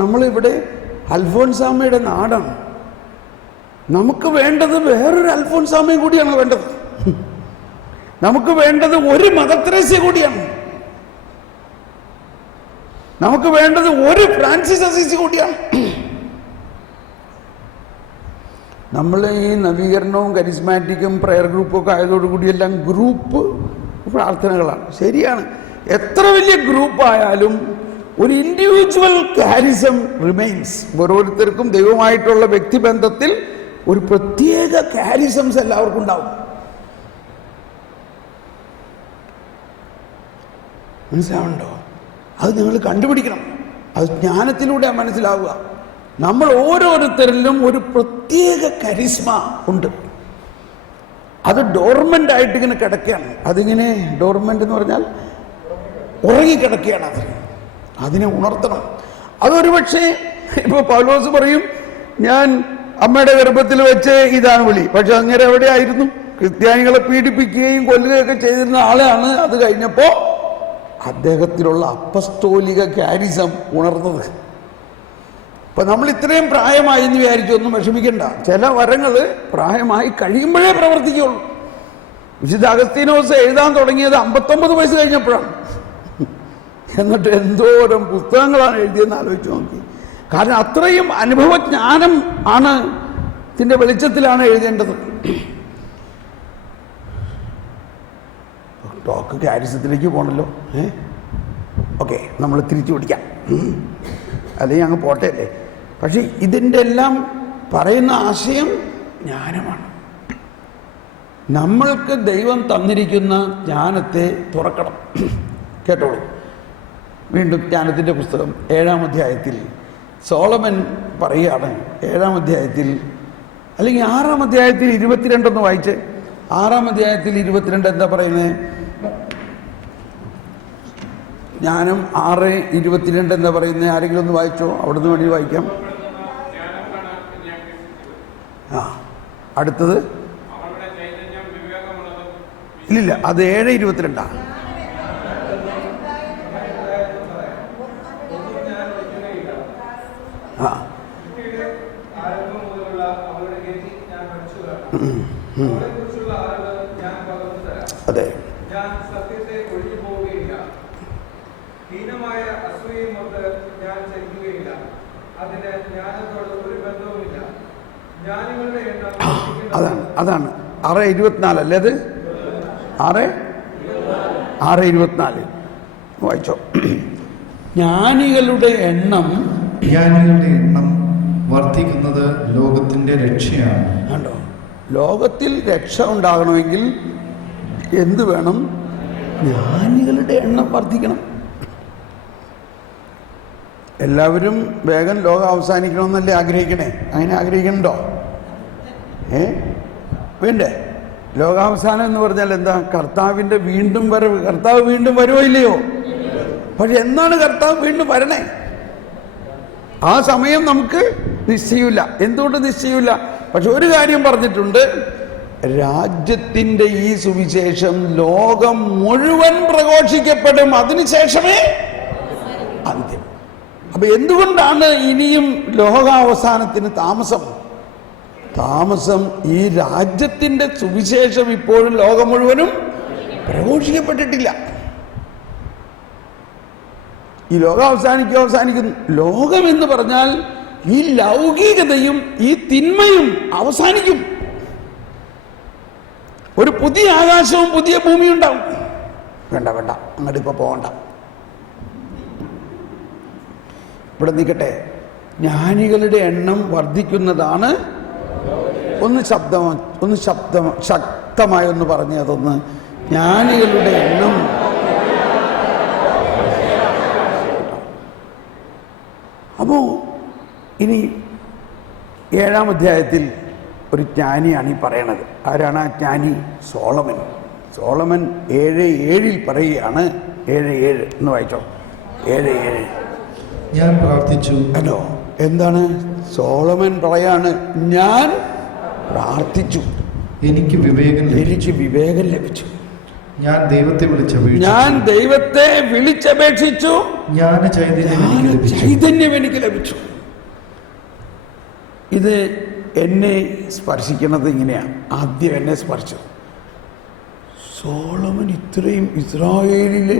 നമ്മളിവിടെ അൽഫോൻസാമ്മയുടെ നാടാണ്. നമുക്ക് വേണ്ടത് വേറൊരു അൽഫോൻസാമ്മയും കൂടിയാണ് വേണ്ടത്. നമുക്ക് വേണ്ടത് ഒരു മദർ തെരേസ കൂടിയാണ്. നമുക്ക് വേണ്ടത് ഒരു ഫ്രാൻസിസ് അസീസി കൂടിയാണ്. നമ്മൾ ഈ നവീകരണവും കരിസ്മാറ്റിക്കും പ്രയർ ഗ്രൂപ്പും ഒക്കെ ആയതോടുകൂടി എല്ലാം ഗ്രൂപ്പ് പ്രാർത്ഥനകളാണ്. ശരിയാണ്, എത്ര വലിയ ഗ്രൂപ്പായാലും ഒരു ഇൻഡിവിജ്വൽ കാരിസം റിമെയിൻസ്. ഓരോരുത്തർക്കും ദൈവമായിട്ടുള്ള വ്യക്തിബന്ധത്തിൽ ഒരു പ്രത്യേക കാരിസംസ് എല്ലാവർക്കും ഉണ്ടാവും. മനസ്സിലാവുന്നുണ്ടോ? അത് നിങ്ങൾ കണ്ടുപിടിക്കണം. അത് ജ്ഞാനത്തിലൂടെ മനസ്സിലാവുക. നമ്മൾ ഓരോരുത്തരിലും ഒരു പ്രത്യേക കരിസ്മ ഉണ്ട്. അത് ഡോർമെന്റ് ആയിട്ട് ഇങ്ങനെ കിടക്കുകയാണ്. അതിങ്ങനെ ഡോർമെന്റ് എന്ന് പറഞ്ഞാൽ ഉറങ്ങിക്കിടക്കുകയാണ്. അതിനെ ഉണർത്തണം. അതൊരു പക്ഷേ ഇപ്പൊ പൗലോസ് പറയും, ഞാൻ അമ്മയുടെ ഗർഭത്തിൽ വെച്ച് ഇതാണ് വിളി. പക്ഷെ അങ്ങനെ എവിടെ ആയിരുന്നു? ക്രിസ്ത്യാനികളെ പീഡിപ്പിക്കുകയും കൊല്ലുകയൊക്കെ ചെയ്തിരുന്ന ആളാണ്. അത് കഴിഞ്ഞപ്പോ അദ്ദേഹത്തിലുള്ള അപ്പസ്തോലിക കാരിസം ഉണർന്നത്. ഇപ്പൊ നമ്മൾ ഇത്രയും പ്രായമായി എന്ന് വിചാരിച്ചു ഒന്നും വിഷമിക്കണ്ട. ചില വരങ്ങൾ പ്രായമായി കഴിയുമ്പോഴേ പ്രവർത്തിക്കുള്ളൂ. വിശുദ്ധ അഗസ്തീനോസ് എഴുതാൻ തുടങ്ങിയത് 59 വയസ്സ് കഴിഞ്ഞപ്പോഴാണ്. എന്നിട്ട് എന്തോരം പുസ്തകങ്ങളാണ് എഴുതിയെന്ന് ആലോചിച്ച് നോക്കി. കാരണം അത്രയും അനുഭവജ്ഞാനം ആണ്, ഇതിൻ്റെ വെളിച്ചത്തിലാണ് എഴുതേണ്ടത്. ടോക്ക് കാരിസത്തിലേക്ക് പോകണല്ലോ. ഓക്കെ, നമ്മൾ തിരിച്ചു പിടിക്കാം, അല്ലെങ്കിൽ അങ്ങ് പോട്ടെ അല്ലേ. പക്ഷെ ഇതിൻ്റെ എല്ലാം പറയുന്ന ആശയം ജ്ഞാനമാണ്. നമ്മൾക്ക് ദൈവം തന്നിരിക്കുന്ന ജ്ഞാനത്തെ തുറക്കണം. കേട്ടോളൂ. വീണ്ടും ജ്ഞാനത്തിൻ്റെ പുസ്തകം 7-ാം അധ്യായത്തിൽ സോളമൻ പറയുകയാണ്. 7-ാം അധ്യായത്തിൽ അല്ലെങ്കിൽ 6-ാം അധ്യായത്തിൽ 22 വായിച്ച്. 6-ാം അധ്യായത്തിൽ 22 എന്താ പറയുന്നത്? ജ്ഞാനം 6:22 എന്താ പറയുന്നത്? ആരെങ്കിലും ഒന്ന് വായിച്ചോ? അവിടുന്ന് വേണ്ടി വായിക്കാം. അടുത്തത് ഇല്ലില്ല, അത് 7:22. അതെ, അതാണ് 6:24 അല്ലേ? അത് 6:24 വായിച്ചോ. ജ്ഞാനികളുടെ എണ്ണം വർദ്ധിക്കുന്നത് ലോകത്തിന്റെ രക്ഷയാണ്. കണ്ടോ? ലോകത്തിൽ രക്ഷ ഉണ്ടാകണമെങ്കിൽ എന്ത് വേണം? ജ്ഞാനികളുടെ എണ്ണം വർദ്ധിക്കണം. എല്ലാവരും വേഗം ലോകം അവസാനിക്കണമെന്നല്ലേ ആഗ്രഹിക്കണേ? അങ്ങനെ ആഗ്രഹിക്കണുണ്ടോ? വേണ്ടേ? ലോകാവസാനം എന്ന് പറഞ്ഞാൽ എന്താ? കർത്താവിൻ്റെ വീണ്ടും വരവ്. കർത്താവ് വീണ്ടും വരുമോ ഇല്ലയോ? പക്ഷെ എന്നാണ് കർത്താവ് വീണ്ടും വരണേ? ആ സമയം നമുക്ക് നിശ്ചയമില്ല. എന്തുകൊണ്ട് നിശ്ചയമില്ല? പക്ഷെ ഒരു കാര്യം പറഞ്ഞിട്ടുണ്ട്, രാജ്യത്തിൻ്റെ ഈ സുവിശേഷം ലോകം മുഴുവൻ പ്രഘോഷിക്കപ്പെടും, അതിനുശേഷമേ അന്ത്യം. അപ്പൊ എന്തുകൊണ്ടാണ് ഇനിയും ലോകാവസാനത്തിന് താമസം? ഈ രാജ്യത്തിൻ്റെ സുവിശേഷം ഇപ്പോഴും ലോകം മുഴുവനും പ്രഘോഷിക്കപ്പെട്ടിട്ടില്ല. ഈ ലോകം അവസാനിക്കുന്നു. ലോകം എന്ന് പറഞ്ഞാൽ ഈ ലൗകികതയും ഈ തിന്മയും അവസാനിക്കും. ഒരു പുതിയ ആകാശവും പുതിയ ഭൂമിയും ഉണ്ടാവും. വേണ്ട അങ്ങോട്ട് ഇപ്പൊ പോകണ്ട, ഇവിടെ നിൽക്കട്ടെ. ജ്ഞാനികളുടെ എണ്ണം വർദ്ധിക്കുന്നതാണ്. ഒന്ന് ശക്തമായി ഒന്ന് പറഞ്ഞേ. അതൊന്ന്, ജ്ഞാനികളുടെ എണ്ണം. അപ്പോ ഇനി 7-ാം അധ്യായത്തിൽ ഒരു ജ്ഞാനിയാണ് ഈ പറയണത്. ആരാണ് ആ ജ്ഞാനി? സോളമൻ. 7:7 പറയുകയാണ്. 7:7 എന്ന് വായിച്ചോ. 7:7 ഞാൻ പ്രാർത്ഥിച്ചു. ഹലോ, എന്താണ് സോളമൻ പറയാണ്? ഞാൻ പ്രാർത്ഥിച്ചു, എനിക്ക് വിവേകം ലഭിച്ചു. ഞാൻ ദൈവത്തെ വിളിച്ചപേക്ഷിച്ചു. ചൈതന്യം എനിക്ക് ലഭിച്ചു. ഇത് എന്നെ സ്പർശിക്കുന്നത് ഇങ്ങനെയാണ്. ആദ്യം എന്നെ സ്പർശിച്ചത് സോളമൻ. ഇത്രയും ഇസ്രായേലിൽ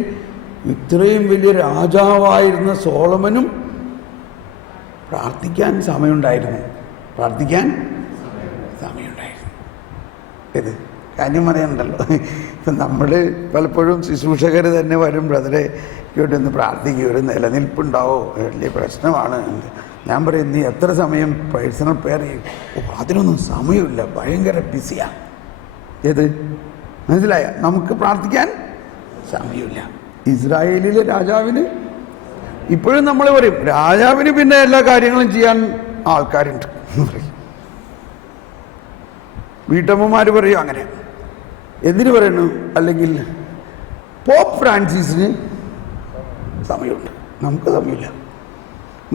ഇത്രയും വലിയ രാജാവായിരുന്ന സോളമനും പ്രാർത്ഥിക്കാൻ സമയമുണ്ടായിരുന്നു. ഇത് കാര്യം പറയാനുണ്ടല്ലോ. ഇപ്പം നമ്മൾ പലപ്പോഴും ശുശ്രൂഷകർ തന്നെ വരും, ബ്രദറെ ഇവിടെ ഒന്ന് പ്രാർത്ഥിക്കുക, ഒരു നിലനിൽപ്പുണ്ടാവോ, വലിയ പ്രശ്നമാണ്. ഞാൻ പറയും, നീ എത്ര സമയം പേഴ്സണൽ പ്രെയർ ചെയ്യും? അതിനൊന്നും സമയമില്ല, ഭയങ്കര ബിസിയാണ്. ഏത് മനസ്സിലായ? നമുക്ക് പ്രാർത്ഥിക്കാൻ സമയമില്ല. ഇസ്രായേലിലെ രാജാവിന് ഇപ്പോഴും നമ്മൾ പറയും, രാജാവിന് പിന്നെ എല്ലാ കാര്യങ്ങളും ചെയ്യാൻ ആൾക്കാരുണ്ട് എന്ന് പറയും. വീട്ടമ്മമാർ പറയും അങ്ങനെ. എന്തിനു പറയണു? അല്ലെങ്കിൽ പോപ്പ് ഫ്രാൻസിസിന് സമയമുണ്ട്, നമുക്ക് സമയമില്ല.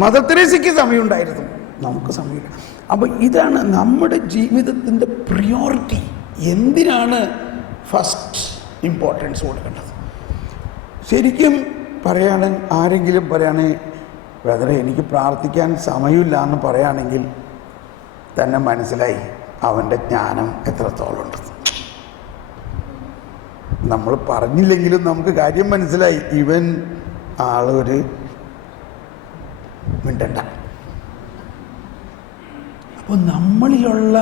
മദർ തെരേസയ്ക്ക് സമയമുണ്ടായിരുന്നു, നമുക്ക് സമയമില്ല. അപ്പം ഇതാണ് നമ്മുടെ ജീവിതത്തിൻ്റെ പ്രിയോറിറ്റി. എന്തിനാണ് ഫസ്റ്റ് ഇമ്പോർട്ടൻസ് കൊടുക്കേണ്ടത്? ശരിക്കും ആരെങ്കിലും പറയുകയാണെങ്കിൽ, ബ്രദറെ എനിക്ക് പ്രാർത്ഥിക്കാൻ സമയമില്ല എന്ന് പറയുകയാണെങ്കിൽ തന്നെ മനസ്സിലായി അവൻ്റെ ജ്ഞാനം എത്രത്തോളം ഉണ്ടെന്ന്. നമ്മൾ പറഞ്ഞില്ലെങ്കിലും നമുക്ക് കാര്യം മനസ്സിലായി, ഇവൻ ആളൊരു മിണ്ടണ്ട. അപ്പോൾ നമ്മളിലുള്ള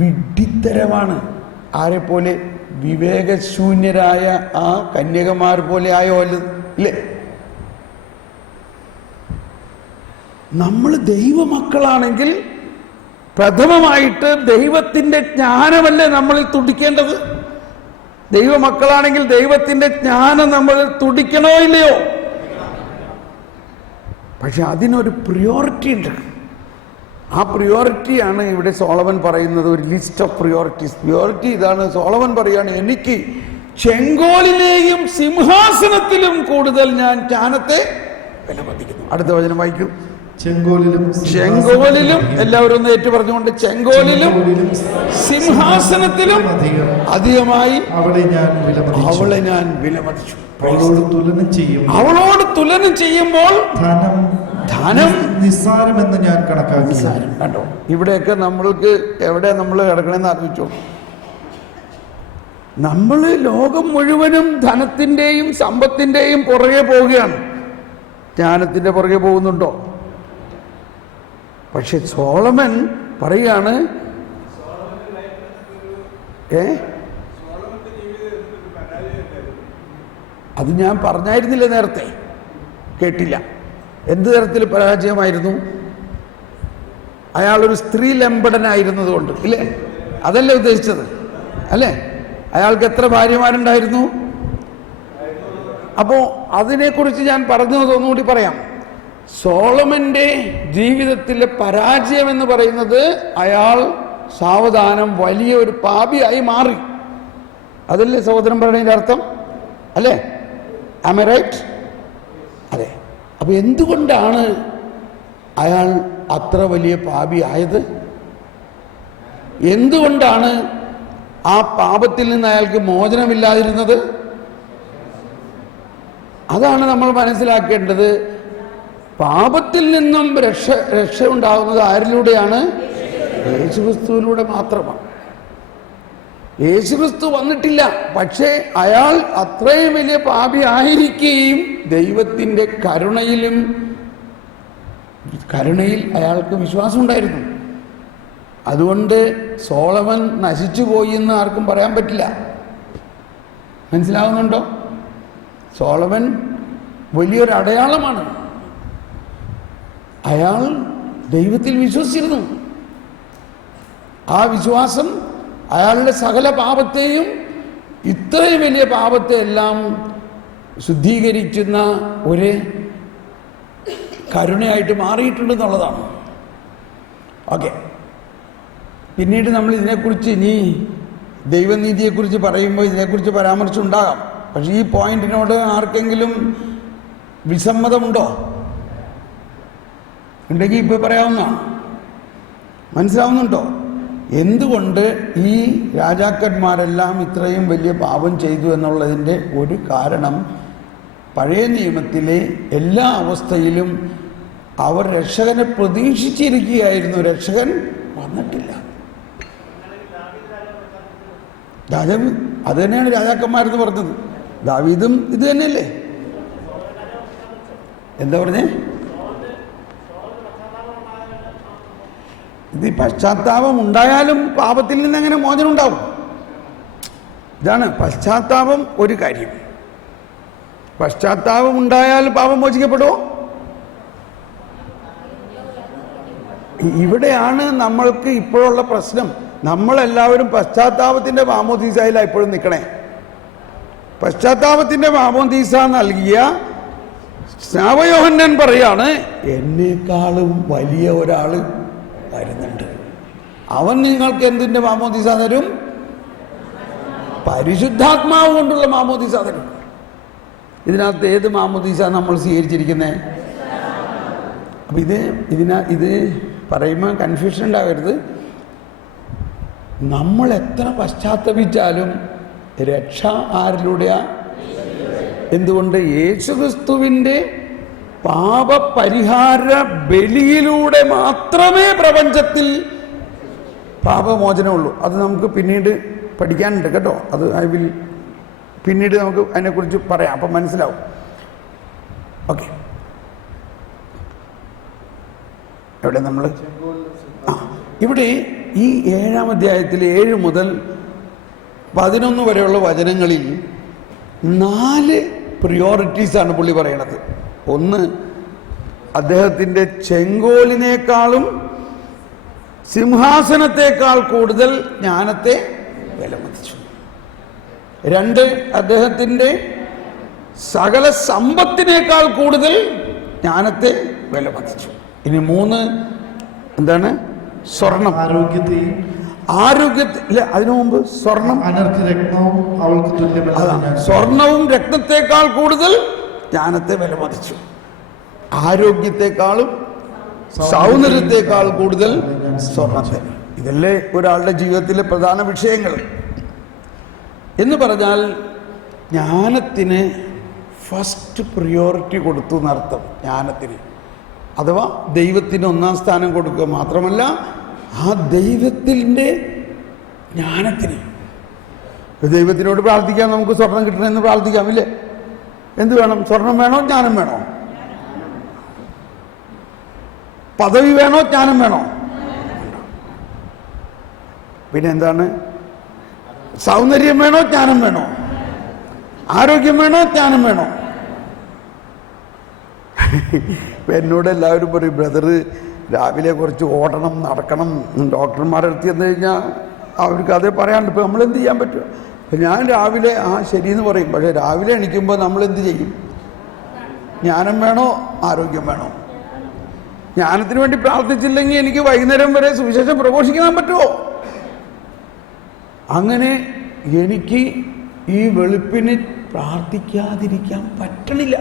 വിഡ്ഢിത്തരമാണ്. ആരെപ്പോലെ? വിവേകശൂന്യരായ ആ കന്യകമാർ പോലെ ആയോ ഇല്ലേ? നമ്മൾ ദൈവമക്കളാണെങ്കിൽ പ്രഥമമായിട്ട് ദൈവത്തിൻ്റെ ജ്ഞാനമല്ലേ നമ്മളിൽ തുടിക്കേണ്ടത്? ദൈവമക്കളാണെങ്കിൽ ദൈവത്തിൻ്റെ ജ്ഞാനം നമ്മൾ തുടിക്കണോ ഇല്ലയോ? പക്ഷെ അതിനൊരു പ്രിയോറിറ്റി ഉണ്ട്. ആ പ്രിയോറിറ്റിയാണ് ഇവിടെ സോളമൻ പറയുന്നത്. ഒരു ലിസ്റ്റ് ഓഫ് പ്രിയോറിറ്റീസ്. പ്രിയോറിറ്റി ഇതാണ്. സോളമൻ പറയുകയാണ്, എനിക്ക് ചെങ്കോലിലെയും സിംഹാസനത്തിലും കൂടുതൽ ഞാൻ ജ്ഞാനത്തെ വിലമതിക്കുന്നു. അടുത്ത വചനം വായിക്കും. ചെങ്കോലിലും എല്ലാവരും ഒന്ന് ഏറ്റു പറഞ്ഞുകൊണ്ട്, ചെങ്കോലിലും സിംഹാസനത്തിലും അധികമായി അവളെ ഞാൻ വിലമതിച്ചു. അവളോട് തുലനം ചെയ്യുമ്പോൾ ധനം നിസ്സാരമെന്ന് ഞാൻ കണക്കാക്കി. കണ്ടോ? ഇവിടെയൊക്കെ നമ്മൾക്ക് എവിടെ നമ്മൾ കിടക്കണമെന്ന് ആലോചിച്ചോ. നമ്മൾ ലോകം മുഴുവനും ധനത്തിൻ്റെയും സമ്പത്തിൻ്റെയും പുറകെ പോവുകയാണ്. ജ്ഞാനത്തിൻ്റെ പുറകെ പോകുന്നുണ്ടോ? പക്ഷെ സോളമൻ പറയാണ്, അത് ഞാൻ പറഞ്ഞായിരുന്നില്ല നേരത്തെ, കേട്ടില്ല. എന്ത് തരത്തിൽ പരാജയമായിരുന്നു? അയാളൊരു സ്ത്രീ ലംബടനായിരുന്നത് കൊണ്ട്, ഇല്ലേ? അതല്ലേ ഉദ്ദേശിച്ചത്, അല്ലേ? അയാൾക്ക് എത്ര ഭാര്യമാരുണ്ടായിരുന്നു? അപ്പോൾ അതിനെക്കുറിച്ച് ഞാൻ പറഞ്ഞത് ഒന്നുകൂടി പറയാം. സോളമൻ്റെ ജീവിതത്തിലെ പരാജയം എന്ന് പറയുന്നത്, അയാൾ സാവധാനം വലിയൊരു പാപിയായി മാറി. അതല്ലേ സഹോദരൻ പറയുന്നതിൻ്റെ അർത്ഥം, അല്ലേ? Am I right? അതെ. അപ്പോൾ എന്തുകൊണ്ടാണ് അയാൾ അത്ര വലിയ പാപിയായത്? എന്തുകൊണ്ടാണ് ആ പാപത്തിൽ നിന്ന് അയാൾക്ക് മോചനമില്ലാതിരുന്നത്? അതാണ് നമ്മൾ മനസ്സിലാക്കേണ്ടത്. പാപത്തിൽ നിന്നും രക്ഷ ഉണ്ടാകുന്നത് ആരിലൂടെയാണ്? യേശുക്രിസ്തുവിലൂടെ മാത്രമാണ്. യേശുക്രിസ്തു വന്നിട്ടില്ല, പക്ഷേ അയാൾ അത്രയും വലിയ പാപി ആയിരിക്കുകയും ദൈവത്തിൻ്റെ കരുണയിൽ അയാൾക്ക് വിശ്വാസമുണ്ടായിരുന്നു. അതുകൊണ്ട് സോളമൻ നശിച്ചു പോയി എന്ന് ആർക്കും പറയാൻ പറ്റില്ല. മനസ്സിലാവുന്നുണ്ടോ? സോളമൻ വലിയൊരു അടയാളമാണ്. അയാൾ ദൈവത്തിൽ വിശ്വസിച്ചിരുന്നു. ആ വിശ്വാസം അയാളുടെ സകല പാപത്തെയും, ഇത്രയും വലിയ പാപത്തെ എല്ലാം ശുദ്ധീകരിക്കുന്ന ഒരു കരുണയായിട്ട് മാറിയിട്ടുണ്ടെന്നുള്ളതാണ്. ഓക്കെ. പിന്നീട് നമ്മൾ ഇതിനെക്കുറിച്ച്, ഇനി ദൈവനീതിയെക്കുറിച്ച് പറയുമ്പോൾ ഇതിനെക്കുറിച്ച് പരാമർശമുണ്ടാകാം. പക്ഷേ ഈ പോയിന്റിനോട് ആർക്കെങ്കിലും വിസമ്മതമുണ്ടോ? ഉണ്ടെങ്കിൽ ഇപ്പോൾ പറയാവുന്നതാണ്. മനസ്സിലാവുന്നുണ്ടോ? എന്തുകൊണ്ട് ഈ രാജാക്കന്മാരെല്ലാം ഇത്രയും വലിയ പാപം ചെയ്തു എന്നുള്ളതിൻ്റെ ഒരു കാരണം പഴയ നിയമത്തിലെ എല്ലാ അവസ്ഥയിലും അവർ രക്ഷകനെ പ്രതീക്ഷിച്ചിരിക്കുകയായിരുന്നു. രക്ഷകൻ വന്നിട്ടില്ല. രാജാവ് അത് തന്നെയാണ് രാജാക്കന്മാരെന്ന് പറഞ്ഞത്. ദാവീദും ഇത് തന്നെയല്ലേ? എന്താ പറഞ്ഞേ? ഇത് പശ്ചാത്താപം ഉണ്ടായാലും പാപത്തിൽ നിന്ന് എങ്ങനെ മോചനം ഉണ്ടാവും? ഇതാണ് പശ്ചാത്താപം. ഒരു കാര്യം, പശ്ചാത്താപം ഉണ്ടായാൽ പാപം മോചിക്കപ്പെടുമോ? ഇവിടെയാണ് നമ്മൾക്ക് ഇപ്പോഴുള്ള പ്രശ്നം. നമ്മളെല്ലാവരും പശ്ചാത്താപത്തിൻ്റെ മാമോദീസയിലാണ് ഇപ്പോഴും നിൽക്കണേ. പശ്ചാത്താപത്തിൻ്റെ മാമോദീസ നൽകിയ സ്നാപയോഹന്നാൻ പറയാണ്, എന്നെക്കാളും വലിയ ഒരാൾ വരുന്നുണ്ട്. അവൻ നിങ്ങൾക്ക് എന്തിൻ്റെ മാമോദീസ തരും? പരിശുദ്ധാത്മാവ് കൊണ്ടുള്ള മാമോദീസ തരും. ഇതിനകത്ത് ഏത് മാമോദീസ നമ്മൾ സ്വീകരിച്ചിരിക്കുന്നത്? അപ്പം ഇത് പറയുമ്പോൾ കൺഫ്യൂഷൻ ഉണ്ടാകരുത്. നമ്മൾ എത്ര പശ്ചാത്തപിച്ചാലും രക്ഷ ആരിലൂടെയാ? എന്തുകൊണ്ട്? യേശുക്രിസ്തുവിൻ്റെ പാപപരിഹാര ബലിയിലൂടെ മാത്രമേ പ്രപഞ്ചത്തിൽ പാപമോചനമുള്ളൂ. അത് നമുക്ക് പിന്നീട് പഠിക്കാനുണ്ട് കേട്ടോ. അത് പിന്നീട് നമുക്ക് അതിനെക്കുറിച്ച് പറയാം, അപ്പം മനസ്സിലാവും. ഓക്കെ, എവിടെ നമ്മൾ? ഇവിടെ ഈ 7-ാം അധ്യായത്തിൽ 7 മുതൽ 11 വരെയുള്ള വചനങ്ങളിൽ 4 പ്രിയോറിറ്റീസാണ് പുള്ളി പറയണത്. ഒന്ന്, അദ്ദേഹത്തിൻ്റെ ചെങ്കോലിനേക്കാളും സിംഹാസനത്തെക്കാൾ കൂടുതൽ ജ്ഞാനത്തെ വിലമതിച്ചു. 2, അദ്ദേഹത്തിൻ്റെ സകല സമ്പത്തിനേക്കാൾ കൂടുതൽ ജ്ഞാനത്തെ വിലമതിച്ചു. ഇനി 3 എന്താണ്? സ്വർണം. ആരോഗ്യത്തിൽ അതിനു മുമ്പ് സ്വർണം, സ്വർണവും രക്തത്തെക്കാൾ കൂടുതൽ ജ്ഞാനത്തെ വിലമതിച്ചു. ആരോഗ്യത്തെക്കാളും സൗന്ദര്യത്തെക്കാൾ കൂടുതൽ സ്വർണത്തെ. ഇതല്ലേ ഒരാളുടെ ജീവിതത്തിലെ പ്രധാന വിഷയങ്ങൾ എന്ന് പറഞ്ഞാൽ ജ്ഞാനത്തിന് ഫസ്റ്റ് പ്രിയോറിറ്റി കൊടുത്തു എന്നർത്ഥം. ജ്ഞാനത്തിന്, അഥവാ ദൈവത്തിന് 1-ാം സ്ഥാനം കൊടുക്കുക മാത്രമല്ല, ആ ദൈവത്തിൻ്റെ ജ്ഞാനത്തിന്. ദൈവത്തിനോട് പ്രാർത്ഥിക്കാൻ നമുക്ക് സ്വർണം കിട്ടണമെന്ന് പ്രാർത്ഥിക്കാമില്ലേ? എന്ത് വേണം? സ്വർണം വേണോ? ജ്ഞാനം വേണോ? പദവി വേണോ? ജ്ഞാനം വേണോ? പിന്നെ എന്താണ്? സൗന്ദര്യം വേണോ? ജ്ഞാനം വേണോ? ആരോഗ്യം വേണോ? ജ്ഞാനം വേണോ? എന്നോട് എല്ലാവരും പറയും, ബ്രദർ രാവിലെ കുറച്ച് ഓടണം, നടക്കണം. ഡോക്ടർമാരെ അടുത്ത് ചെന്ന് കഴിഞ്ഞാൽ അവർക്ക് അതേ പറയാണ്ട്. ഇപ്പോൾ നമ്മളെന്ത് ചെയ്യാൻ പറ്റും? ഞാൻ രാവിലെ ശരിയെന്ന് പറയും. പക്ഷേ രാവിലെ എണീക്കുമ്പോൾ നമ്മളെന്ത് ചെയ്യും? ജ്ഞാനം വേണോ? ആരോഗ്യം വേണോ? ജ്ഞാനത്തിന് വേണ്ടി പ്രാർത്ഥിച്ചില്ലെങ്കിൽ എനിക്ക് വൈകുന്നേരം വരെ സുവിശേഷം പ്രഘോഷിക്കാൻ പറ്റുമോ? അങ്ങനെ എനിക്ക് ഈ വെളുപ്പിന് പ്രാർത്ഥിക്കാതിരിക്കാൻ പറ്റണില്ല.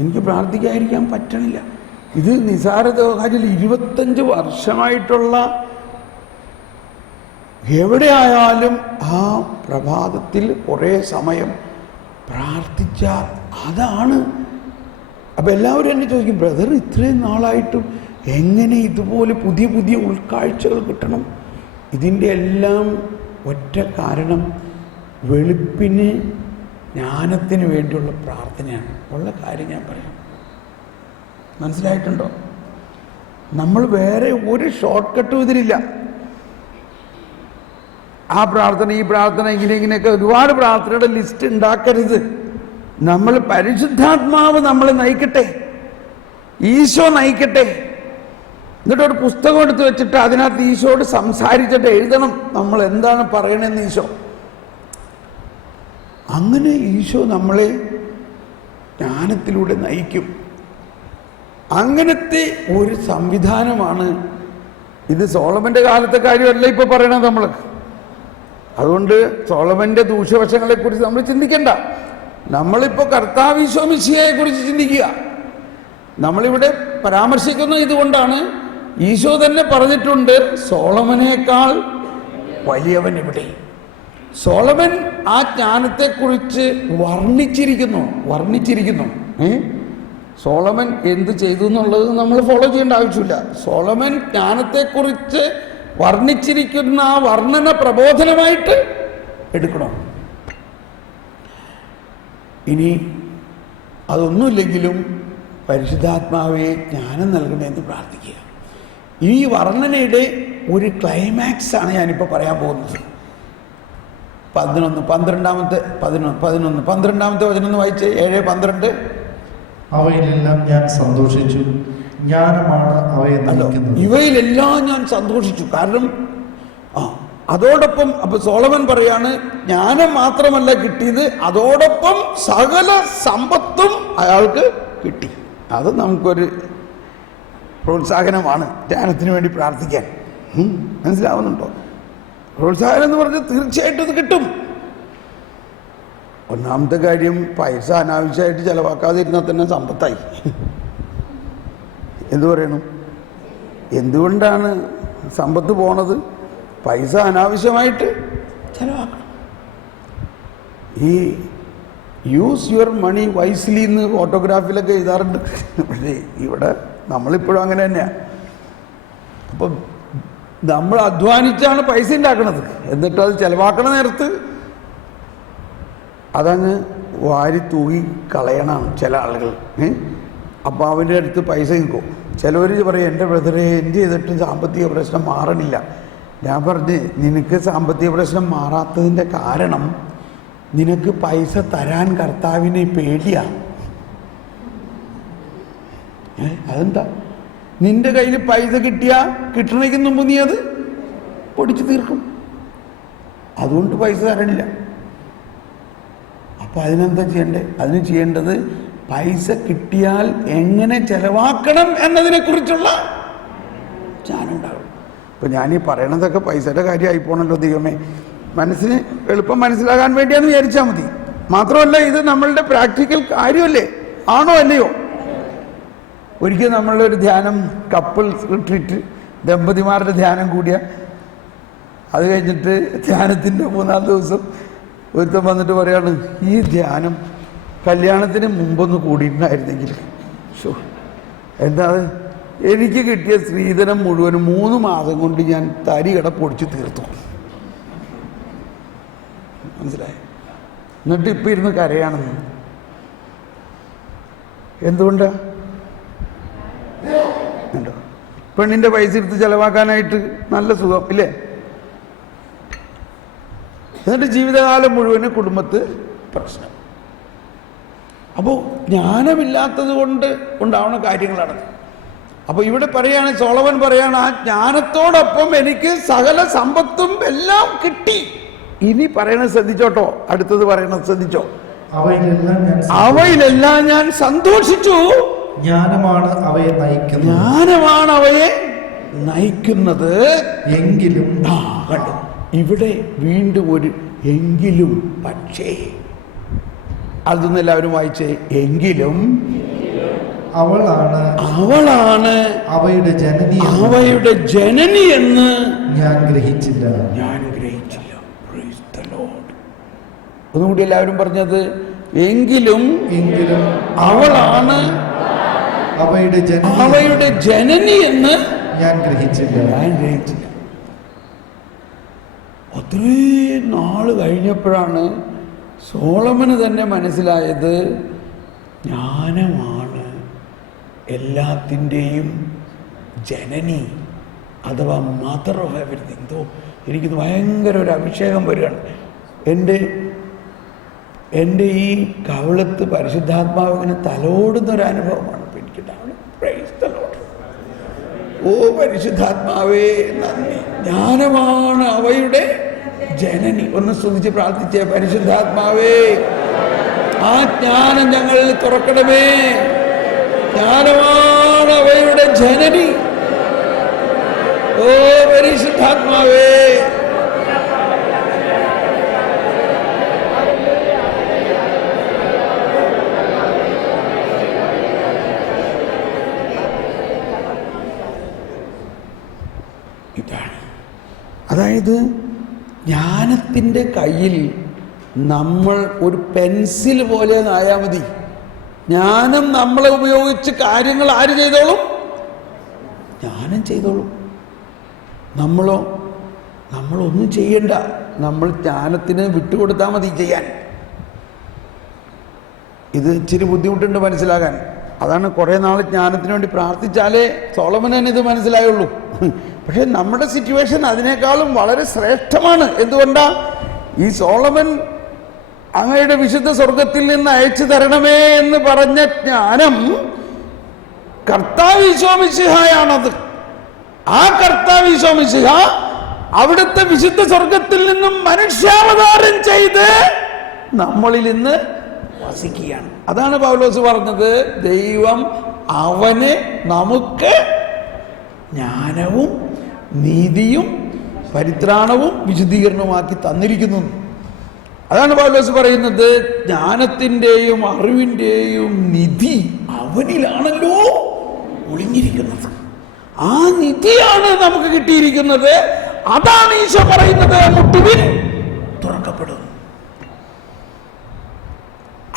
എനിക്ക് പ്രാർത്ഥിക്കാതിരിക്കാൻ പറ്റണില്ല. ഇത് നിസാര കാര്യം. 25 വർഷമായിട്ടുള്ള എവിടെയായാലും ആ പ്രഭാതത്തിൽ കുറേ സമയം പ്രാർത്ഥിച്ചാൽ അതാണ്. അപ്പം എല്ലാവരും എന്നെ ചോദിക്കും, ബ്രദർ ഇത്രയും നാളായിട്ടും എങ്ങനെ ഇതുപോലെ പുതിയ പുതിയ ഉൾക്കാഴ്ചകൾ കിട്ടണം? ഇതിൻ്റെ എല്ലാം ഒറ്റ കാരണം വെളുപ്പിന് ജ്ഞാനത്തിന് വേണ്ടിയുള്ള പ്രാർത്ഥനയാണ്. ഉള്ള കാര്യം ഞാൻ പറയാം, മനസ്സിലായിട്ടുണ്ടോ? നമ്മൾ വേറെ ഒരു ഷോർട്ട് കട്ടും ഇതിലില്ല. ആ പ്രാർത്ഥന, ഈ പ്രാർത്ഥന, ഇങ്ങനെയൊക്കെ ഒരുപാട് പ്രാർത്ഥനയുടെ ലിസ്റ്റ് ഉണ്ടാക്കരുത്. നമ്മൾ പരിശുദ്ധാത്മാവ് നമ്മളെ നയിക്കട്ടെ, ഈശോ നയിക്കട്ടെ. എന്നിട്ട് ഒരു പുസ്തകം എടുത്ത് വെച്ചിട്ട് അതിനകത്ത് ഈശോയോട് സംസാരിച്ചിട്ട് എഴുതണം നമ്മൾ എന്താണ് പറയണമെന്ന് ഈശോ. അങ്ങനെ ഈശോ നമ്മളെ ജ്ഞാനത്തിലൂടെ നയിക്കും. അങ്ങനത്തെ ഒരു സംവിധാനമാണ് ഇത്. സോളമൻ്റെ കാലത്തെ കാര്യമല്ല ഇപ്പോൾ പറയണത് നമ്മൾ. അതുകൊണ്ട് സോളമൻ്റെ ദൂഷ്യവശങ്ങളെക്കുറിച്ച് നമ്മൾ ചിന്തിക്കണ്ട. നമ്മളിപ്പോൾ കർത്താവ് ഈശോ മിശിഹായെ കുറിച്ച് ചിന്തിക്കുക. നമ്മളിവിടെ പരാമർശിക്കുന്നത് ഇതുകൊണ്ടാണ് ഈശോ തന്നെ പറഞ്ഞിട്ടുണ്ട്, സോളമനേക്കാൾ വലിയവൻ ഇവിടെ. സോളമൻ ആ ജ്ഞാനത്തെക്കുറിച്ച് വർണ്ണിച്ചിരിക്കുന്നു. സോളമൻ എന്ത് ചെയ്തു എന്നുള്ളത് നമ്മൾ ഫോളോ ചെയ്യേണ്ട ആവശ്യമില്ല. സോളമൻ ജ്ഞാനത്തെക്കുറിച്ച് വർണ്ണിച്ചിരിക്കുന്ന ആ വർണ്ണന പ്രബോധനമായിട്ട് എടുക്കണം. ഇനി അതൊന്നുമില്ലെങ്കിലും പരിശുദ്ധാത്മാവെ ജ്ഞാനം നൽകണമെന്ന് പ്രാർത്ഥിക്കുക. ഈ വർണ്ണനയുടെ ഒരു ക്ലൈമാക്സ് ആണ് ഞാനിപ്പോൾ പറയാൻ പോകുന്നത്. 12 വചനം വായിച്ച് 7:12. അവയിലെല്ലാം ഞാൻ സന്തോഷിച്ചു, ജ്ഞാനമാണ് അവയെ നയിക്കുന്നത്. ഇവയിലെല്ലാം ഞാൻ സന്തോഷിച്ചു. കാരണം അതോടൊപ്പം അപ്പൊ സോളമൻ പറയാണ്, ജ്ഞാനം മാത്രമല്ല കിട്ടിയത്, അതോടൊപ്പം സകല സമ്പത്തും അയാൾക്ക് കിട്ടി. അത് നമുക്കൊരു പ്രോത്സാഹനമാണ് ധ്യാനത്തിന് വേണ്ടി പ്രാർത്ഥിക്കാൻ. മനസ്സിലാവുന്നുണ്ടോ? പ്രോത്സാഹനം എന്ന് പറഞ്ഞാൽ തീർച്ചയായിട്ടും ഇത് കിട്ടും. ഒന്നാമത്തെ കാര്യം, പൈസ അനാവശ്യമായിട്ട് ചെലവാക്കാതിരുന്നാൽ തന്നെ സമ്പത്തായി. എന്തു പറയണു? എന്തുകൊണ്ടാണ് സമ്പത്ത് പോണത്? പൈസ അനാവശ്യമായിട്ട് ചെലവാക്കണം. ഈ യൂസ് യുവർ മണി വൈസ്ലി എന്ന് ഫോട്ടോഗ്രാഫിലൊക്കെ എഴുതാറുണ്ട്. പക്ഷേ ഇവിടെ നമ്മളിപ്പോഴും അങ്ങനെ തന്നെയാണ്. അപ്പം നമ്മൾ അധ്വാനിച്ചാണ് പൈസ ഉണ്ടാക്കണത്, എന്നിട്ട് അത് ചെലവാക്കണ നേരത്ത് അതങ്ങ് വാരി തൂക്കി കളയണം ചില ആളുകൾ. അപ്പോൾ അവൻ്റെ അടുത്ത് പൈസ നിൽക്കും. ചിലവർ പറയും, എൻ്റെ ബ്രദറെ എന്ത് ചെയ്തിട്ടും സാമ്പത്തിക പ്രശ്നം മാറണില്ല. ഞാൻ പറഞ്ഞ്, നിനക്ക് സാമ്പത്തിക പ്രശ്നം മാറാത്തതിൻ്റെ കാരണം നിനക്ക് പൈസ തരാൻ കർത്താവിനെ പേടിയാണ്. അതെന്താ? നിന്റെ കയ്യിൽ പൈസ കിട്ടണമെങ്കിൽ മുമ്പ് നീ അത് പൊടിച്ചു തീർക്കും. അതുകൊണ്ട് പൈസ തരണില്ല. അപ്പം അതിനെന്താ ചെയ്യണ്ടേ? അതിന് ചെയ്യേണ്ടത് പൈസ കിട്ടിയാൽ എങ്ങനെ ചെലവാക്കണം എന്നതിനെക്കുറിച്ചുള്ള ജ്ഞാനം ഉണ്ടാവും. ഇപ്പം ഞാനീ പറയണതൊക്കെ പൈസയുടെ കാര്യമായി പോണല്ലോ ദൈവമേ. മനസ്സിന് എളുപ്പം മനസ്സിലാകാൻ വേണ്ടിയാന്ന് വിചാരിച്ചാൽ മതി. മാത്രമല്ല, ഇത് നമ്മളുടെ പ്രാക്ടിക്കൽ കാര്യമല്ലേ? ആണോ അല്ലയോ? ഒരിക്കൽ നമ്മളൊരു ധ്യാനം, കപ്പിൾസ് റിട്രീറ്റ്, ദമ്പതിമാരുടെ ധ്യാനം കൂടിയ, അത് കഴിഞ്ഞിട്ട് ധ്യാനത്തിൻ്റെ 3-ാം ദിവസം ഒരുത്തം വന്നിട്ട് പറയാണ്, ഈ ധ്യാനം കല്യാണത്തിന് മുമ്പൊന്ന് കൂടിയിട്ടുണ്ടായിരുന്നെങ്കിൽ. എന്താ? എനിക്ക് കിട്ടിയ സ്ത്രീധനം മുഴുവനും 3 മാസം കൊണ്ട് ഞാൻ തരികട പൊടിച്ച് തീർത്തു. മനസ്സിലായി? എന്നിട്ട് ഇപ്പം ഇരുന്ന് കരയാണെന്ന്. എന്തുകൊണ്ടാ? ഉണ്ടോ? പെണ്ണിൻ്റെ പൈസ എടുത്ത് ചെലവാക്കാനായിട്ട് നല്ല സുഖം ഇല്ലേ? എന്നിട്ട് ജീവിതകാലം മുഴുവന് കുടുംബത്ത് പ്രശ്നം. അപ്പോൾ ജ്ഞാനമില്ലാത്തത് കൊണ്ട് ഉണ്ടാവുന്ന കാര്യങ്ങളാണ്. അപ്പോൾ ഇവിടെ പറയാണ്, സോളമൻ പറയാണ്, ആ ജ്ഞാനത്തോടൊപ്പം എനിക്ക് സകല സമ്പത്തും എല്ലാം കിട്ടി. ഇനി പറയണത് ശ്രദ്ധിച്ചോട്ടോ, അടുത്തത് പറയണത് ശ്രദ്ധിച്ചോ. അവയിലെല്ലാം ഞാൻ സന്തോഷിച്ചു, ജ്ഞാനമാണ് അവയെ നയിക്കുന്നത്. എങ്കിലും കണ്ടു, ഇവിടെ വീണ്ടും ഒരു എങ്കിലും, പക്ഷേ. അതൊന്നും എല്ലാവരും വായിച്ചേ. എങ്കിലും അവളാണ് അവയുടെ ജനനി എന്ന് ഞാൻ ഗ്രഹിച്ചില്ല. ഒന്നുകൂടി എല്ലാവരും പറഞ്ഞത്, എങ്കിലും അവളാണ് അവയുടെ ജനനി എന്ന് ഞാൻ ഗ്രഹിച്ചില്ല. ഒത്തിരി നാള് കഴിഞ്ഞപ്പോഴാണ് സോളമന് തന്നെ മനസ്സിലായത്, ജ്ഞാനമാണ് എല്ലാത്തിൻ്റെയും ജനനി, അഥവാ മദർ ഓഫ് എവരിത്തിങ്. എന്തോ എനിക്കിത് ഭയങ്കര ഒരു അഭിഷേകം വരികയാണ്. എൻ്റെ ഈ കവിളത്ത് പരിശുദ്ധാത്മാവിന് തലോടുന്നൊരനുഭവമാണ് എനിക്കുണ്ടാവുന്നത്. Praise the Lord. ഓ പരിശുദ്ധാത്മാവേ നന്ദി. ജ്ഞാനമാണ് അവയുടെ ജനനി. ഒന്ന് സ്തുതിച്ച് പ്രാർത്ഥിച്ചേ. പരിശുദ്ധാത്മാവേ, ആ ജ്ഞാനം ഞങ്ങളിൽ തുറക്കണമേ. ജ്ഞാനമാണ് അവയുടെ ജനനി. ഓ പരിശുദ്ധാത്മാവേ, ഇതാണ്. അതായത് ജ്ഞാനത്തിൻ്റെ കയ്യിൽ നമ്മൾ ഒരു പെൻസിൽ പോലെ ആയാൽ മതി. ജ്ഞാനം നമ്മളെ ഉപയോഗിച്ച് കാര്യങ്ങൾ ആര് ചെയ്തോളും? ജ്ഞാനം ചെയ്തോളും. നമ്മളൊന്നും ചെയ്യണ്ട, നമ്മൾ ജ്ഞാനത്തിന് വിട്ടുകൊടുത്താൽ മതി ചെയ്യാൻ. ഇത് ഇച്ചിരി ബുദ്ധിമുട്ടുണ്ട് മനസ്സിലാകാൻ. അതാണ് കുറേ നാൾ ജ്ഞാനത്തിന് വേണ്ടി പ്രാർത്ഥിച്ചാലേ സോളമൻ ഇത് മനസ്സിലായുള്ളൂ. പക്ഷെ നമ്മുടെ സിറ്റുവേഷൻ അതിനേക്കാളും വളരെ ശ്രേഷ്ഠമാണ്. എന്തുകൊണ്ടാ? ഈ സോളമൻ അങ്ങയുടെ വിശുദ്ധ സ്വർഗത്തിൽ നിന്ന് അയച്ചു തരണമേ എന്ന് പറഞ്ഞ ജ്ഞാനം കർത്താവ് ഈശോ മിശിഹായാണത്. ആ കർത്താവ് ഈശോ മിശിഹ അവിടുത്തെ വിശുദ്ധ സ്വർഗത്തിൽ നിന്നും മനുഷ്യാവതാരം ചെയ്ത് നമ്മളിൽ ഇന്ന് വസിക്കുകയാണ്. അതാണ് പൗലോസ് പറഞ്ഞത്, ദൈവം അവന് നമുക്ക് ജ്ഞാനവും നീതിയും പരിത്രാണവും വിശുദ്ധീകരണവുമാക്കി തന്നിരിക്കുന്നു. അതാണ് പൗലോസ് പറയുന്നത്, ജ്ഞാനത്തിൻ്റെയും അറിവിൻ്റെയും നിധി അവനിലാണല്ലോ ഒളിഞ്ഞിരിക്കുന്നത്. ആ നിധിയാണ് നമുക്ക് കിട്ടിയിരിക്കുന്നത്. അതാണ് ഈശോ പറയുന്നത്, മുട്ടുവിൻ തുറക്കപ്പെടും.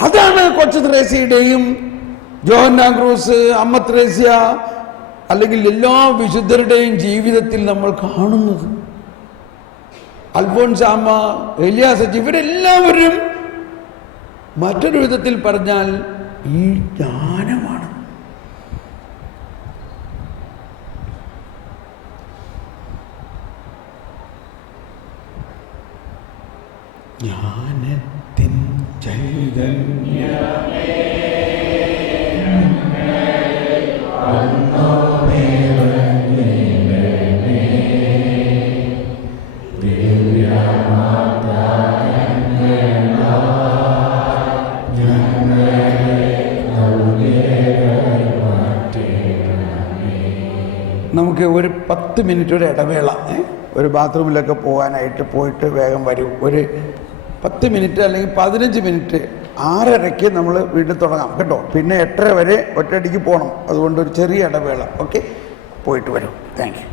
അതാണ് കൊച്ചു ത്രേസ്യയുടെയും ജോഹന്നാൻ ക്രൂസ്, അമ്മ ത്രേസ്യ, അല്ലെങ്കിൽ എല്ലാ വിശുദ്ധരുടെയും ജീവിതത്തിൽ നമ്മൾ കാണുന്നത്. അൽഫോൻസാമ്മ, എലിയാസച്ച്, ഇവരെല്ലാവരും മറ്റൊരു വിധത്തിൽ പറഞ്ഞാൽ ഈ ജ്ഞാനമാണ്. ജ്ഞാനത്തിൻ ചൈതന്യമേ നമുക്ക് ഒരു 10 മിനിറ്റ് ഒരു ഇടവേള, ഒരു ബാത്റൂമിലൊക്കെ പോകാനായിട്ട് പോയിട്ട് വേഗം വരും. ഒരു 10 മിനിറ്റ് അല്ലെങ്കിൽ 15 മിനിറ്റ് 6:30 നമ്മൾ വീട്ടിൽ തുടങ്ങാം കേട്ടോ. പിന്നെ 8:30 വരെ ഒറ്റയടിക്ക് പോകണം. അതുകൊണ്ട് ഒരു ചെറിയ ഇടവേള. ഓക്കെ, പോയിട്ട് വരും. Thank you.